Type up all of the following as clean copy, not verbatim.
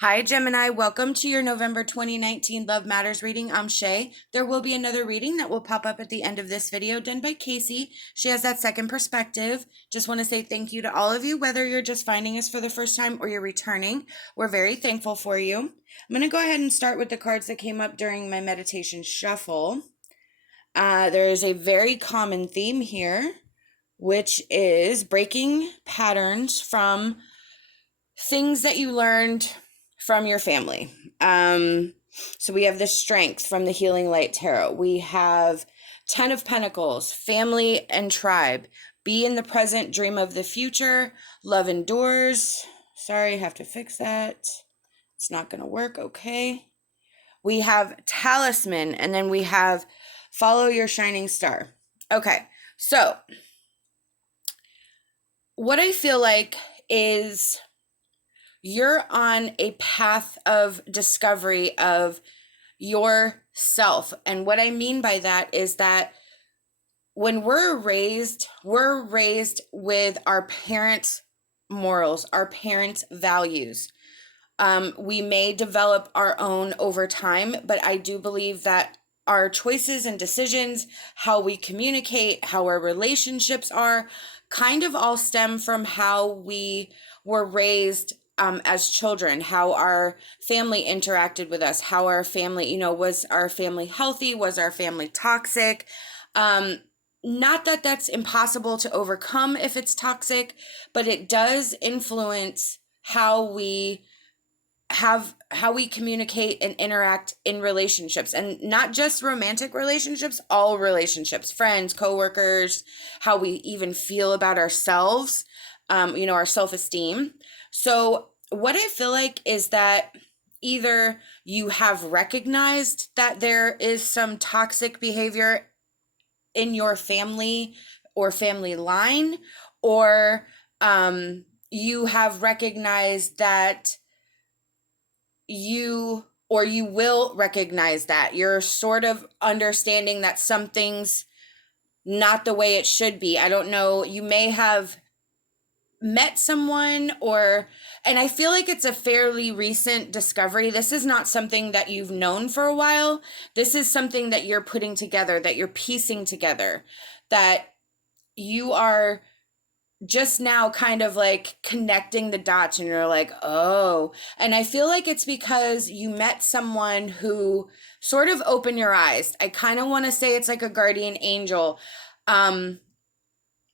Hi, Gemini. Welcome to your November 2019 Love Matters reading. I'm SHAE. There will be another reading that will pop up at the end of this video done by KACEE. She has that second perspective. Just want to say thank you to all of you, whether you're just finding us for the first time or you're returning. We're very thankful for you. I'm going to go ahead and start with the cards that came up during my meditation shuffle. There is a very common theme here, which is breaking patterns from things that you learned from your family. So we have the Strength from the Healing Light Tarot. We have 10 of Pentacles, family and tribe. Be in the present, dream of the future. Love endures. Sorry, I have to fix that. It's not going to work. Okay. We have Talisman, and then we have Follow Your Shining Star. Okay. So what I feel like is you're on a path of discovery of yourself. And what I mean by that is that when we're raised with our parents' morals, our parents' values. We may develop our own over time, but I do believe that our choices and decisions, how we communicate, how our relationships are, kind of all stem from how we were raised as children, how our family interacted with us, how our family, was our family healthy? Was our family toxic? Not that that's impossible to overcome if it's toxic, but it does influence how we communicate and interact in relationships, and not just romantic relationships, all relationships, friends, coworkers, how we even feel about ourselves, our self-esteem. So what I feel like is that either you have recognized that there is some toxic behavior in your family or family line, or you have recognized that you will recognize that you're sort of understanding that something's not the way it should be. I don't know. You may have met someone and I feel like it's a fairly recent discovery. This is not something that you've known for a while. This is something that you're putting together, that you're piecing together, that you are just now kind of like connecting the dots, and you're like, oh. And I feel like it's because you met someone who sort of opened your eyes. I kind of want to say it's like a guardian angel.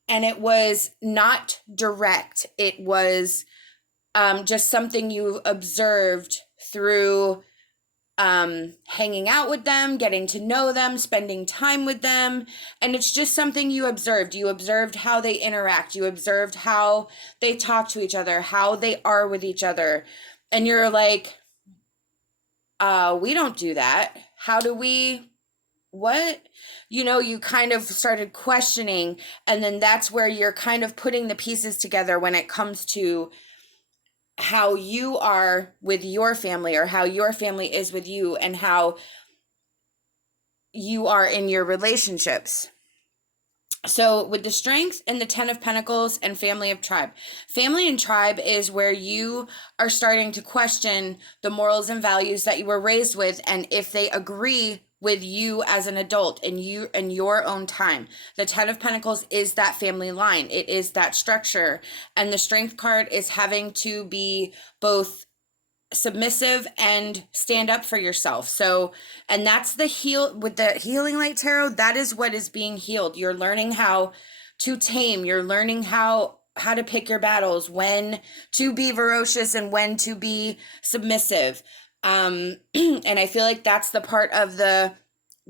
And it was not direct. It was just something you observed through hanging out with them, getting to know them, spending time with them. And it's just something you observed. You observed how they interact. You observed how they talk to each other, how they are with each other. And you're like, we don't do that. How do we... what? You kind of started questioning, and then that's where you're kind of putting the pieces together when it comes to how you are with your family, or how your family is with you, and how you are in your relationships. So with the Strength and the 10 of Pentacles and family and tribe is where you are starting to question the morals and values that you were raised with, and if they agree with you as an adult and you in your own time. The 10 of Pentacles is that family line. It is that structure. And the Strength card is having to be both submissive and stand up for yourself. So, and that's with the Healing Light Tarot, that is what is being healed. You're learning how to tame. You're learning how to pick your battles, when to be ferocious and when to be submissive. And I feel like that's the part of the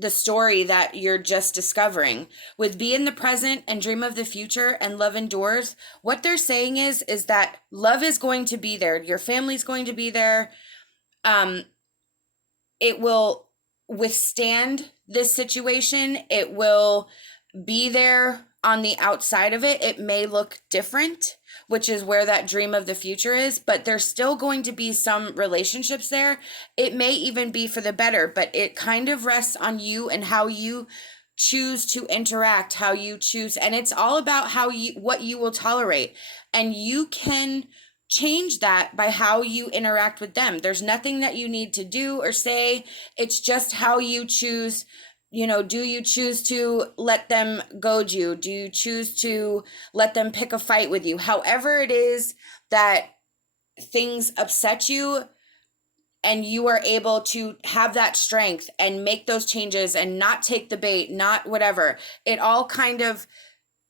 story that you're just discovering. With Be in the Present and Dream of the Future and Love Endures, what they're saying is that love is going to be there. Your family's going to be there. It will withstand this situation. It will be there on the outside of it. It may look different, which is where that dream of the future is, but there's still going to be some relationships there. It may even be for the better, but it kind of rests on you and how you choose to interact, and it's all about what you will tolerate. And you can change that by how you interact with them. There's nothing that you need to do or say. It's just how you choose. Do you choose to let them goad you? Do you choose to let them pick a fight with you? However it is that things upset you, and you are able to have that strength and make those changes and not take the bait, not whatever. It all kind of,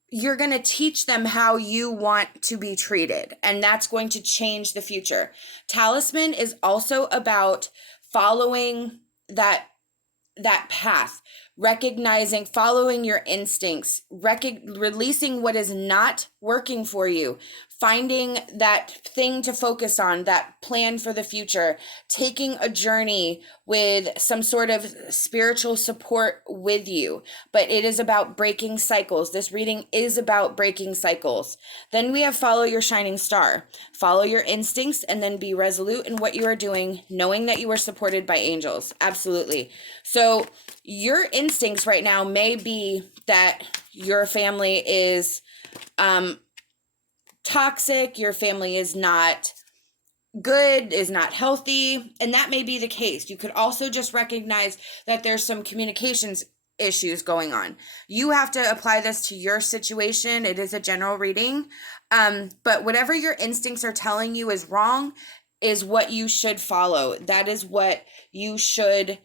you're going to teach them how you want to be treated, and that's going to change the future. Talisman is also about following that path, recognizing, following your instincts, releasing what is not working for you, finding that thing to focus on, that plan for the future, taking a journey with some sort of spiritual support with you. But it is about breaking cycles. This reading is about breaking cycles. Then we have follow your shining star. Follow your instincts and then be resolute in what you are doing, knowing that you are supported by angels. Absolutely. So your instincts right now may be that your family is toxic, your family is not good, is not healthy, and that may be the case. You could also just recognize that there's some communications issues going on. You have to apply this to your situation. It is a general reading, but whatever your instincts are telling you is wrong is what you should follow. That is what you should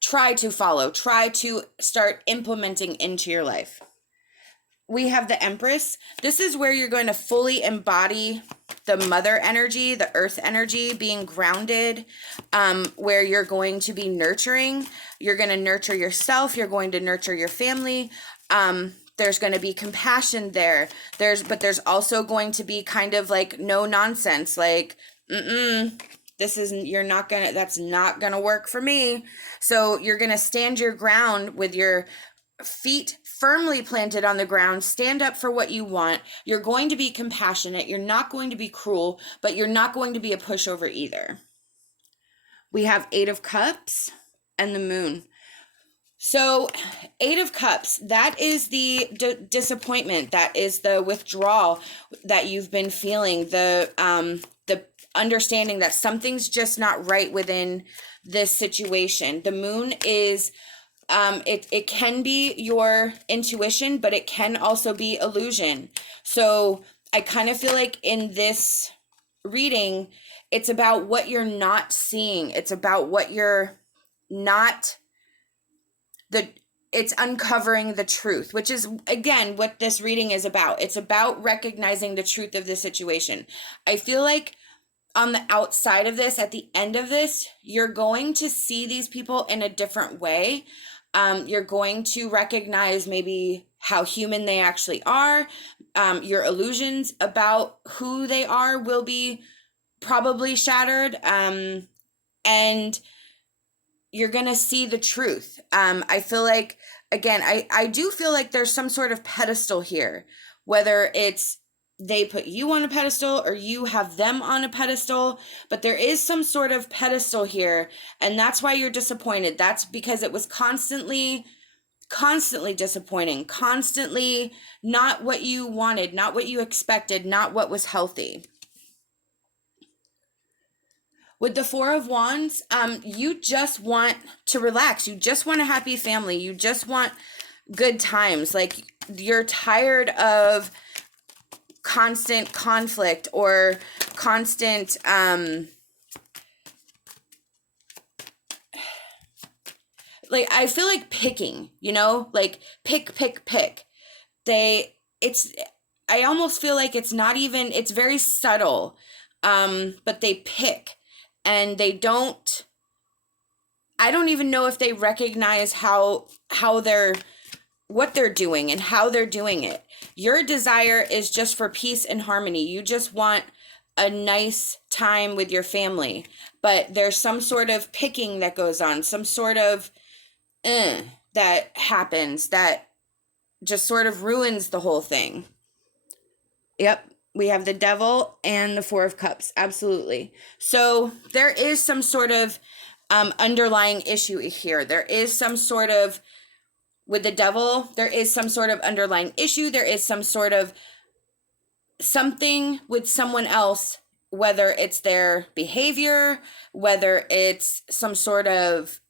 try to follow, try to start implementing into your life. We have the Empress. This is where you're going to fully embody the mother energy, the earth energy, being grounded, where you're going to be nurturing. You're going to nurture yourself. You're going to nurture your family. There's going to be compassion there. But there's also going to be kind of like no nonsense, like, that's not gonna work for me. So you're gonna stand your ground with your feet firmly planted on the ground, stand up for what you want. You're going to be compassionate. You're not going to be cruel, but you're not going to be a pushover either. We have 8 of Cups and the Moon. So 8 of Cups, that is the disappointment. That is the withdrawal that you've been feeling, the understanding that something's just not right within this situation. The Moon is, it can be your intuition, but it can also be illusion. So I kind of feel like in this reading, it's about what you're not seeing. It's about what you're not, it's uncovering the truth, which is, again, what this reading is about. It's about recognizing the truth of the situation. I feel like on the outside of this, at the end of this, you're going to see these people in a different way. You're going to recognize maybe how human they actually are. Your illusions about who they are will be probably shattered. And you're going to see the truth. I feel like, again, I do feel like there's some sort of pedestal here, whether it's they put you on a pedestal or you have them on a pedestal, but there is some sort of pedestal here, and that's why you're disappointed. That's because it was constantly disappointing, constantly not what you wanted, not what you expected, not what was healthy. With the 4 of Wands, you just want to relax. You just want a happy family. You just want good times. Like, you're tired of constant conflict or constant like, I feel like picking, like pick. I almost feel like it's not even, it's very subtle, but they pick, and I don't even know if they recognize what they're doing and how they're doing it. Your desire is just for peace and harmony. You just want a nice time with your family, but there's some sort of picking that goes on, some sort of that happens that just sort of ruins the whole thing. Yep. We have the Devil and the 4 of Cups. Absolutely. So there is some sort of underlying issue here. There is some sort of with the devil, there is some sort of underlying issue. There is some sort of something with someone else, whether it's their behavior, whether it's some sort of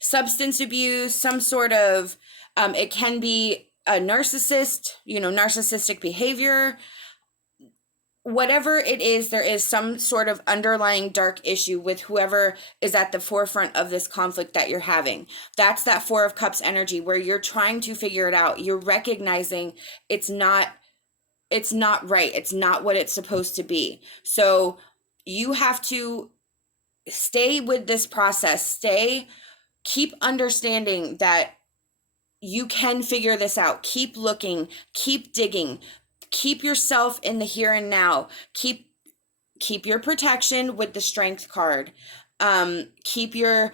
substance abuse, some sort of, it can be a narcissist, narcissistic behavior. Whatever it is, there is some sort of underlying dark issue with whoever is at the forefront of this conflict that you're having. That's that Four of Cups energy where you're trying to figure it out. You're recognizing it's not right. It's not what it's supposed to be. So you have to stay with this process. Keep understanding that you can figure this out. Keep looking, keep digging. Keep yourself in the here and now. Keep your protection with the Strength card. Keep your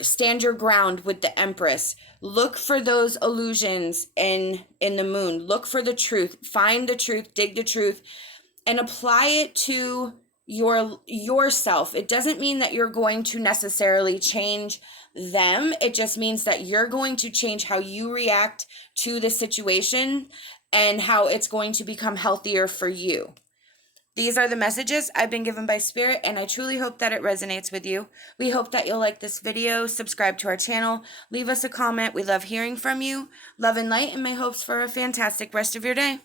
stand your ground with the Empress. Look for those illusions in the Moon. Look for the truth. Find the truth, dig the truth, and apply it to yourself. It doesn't mean that you're going to necessarily change them. It just means that you're going to change how you react to the situation and how it's going to become healthier for you. These are the messages I've been given by Spirit, and I truly hope that it resonates with you. We hope that you'll like this video, subscribe to our channel, leave us a comment. We love hearing from you. Love and light, and my hopes for a fantastic rest of your day.